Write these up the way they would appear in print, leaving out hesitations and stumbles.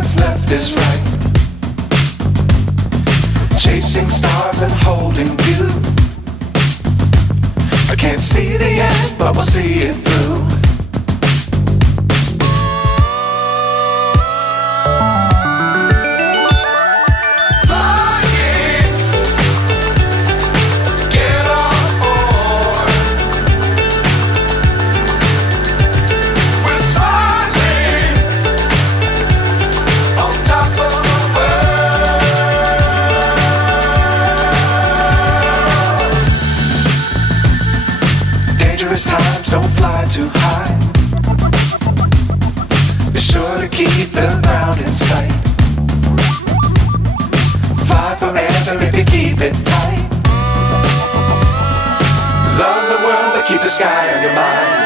what's left is right. Chasing stars and holding you. I can't see the end, but we'll see it through. Times don't fly too high. Be sure to keep the ground in sight. Fly forever if you keep it tight. Love the world but keep the sky on your mind.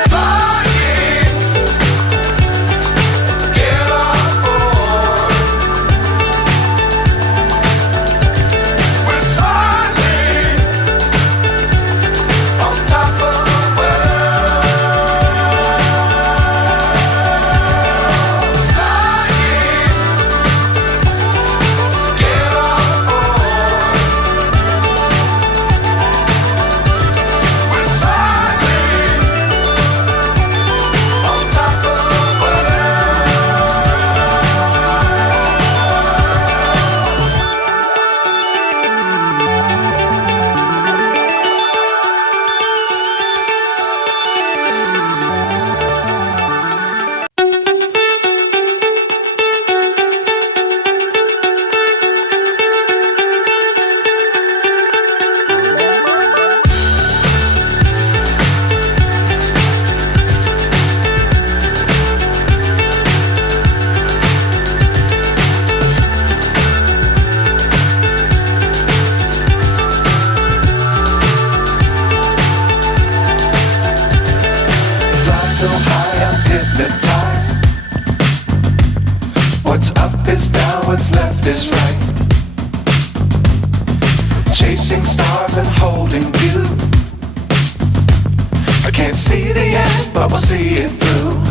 So high I'm hypnotized. What's up is down, what's left is right. Chasing stars and holding you. I can't see the end, but we'll see it through.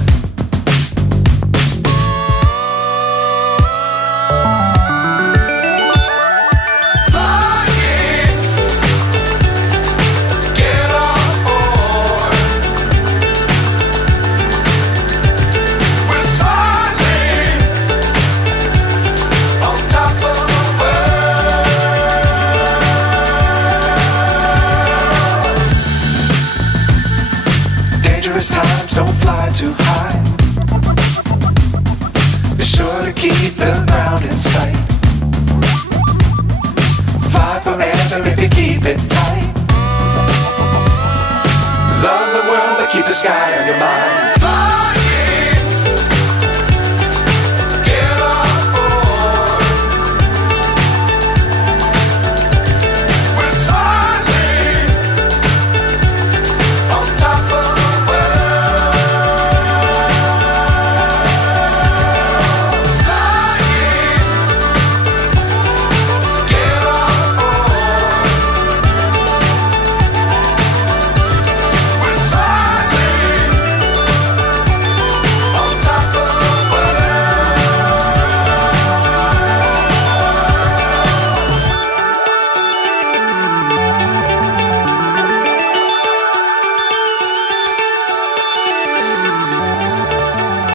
Times don't fly too high. Be sure to keep the ground in sight. Fly forever if you keep it tight. Love the world but keep the sky on your mind.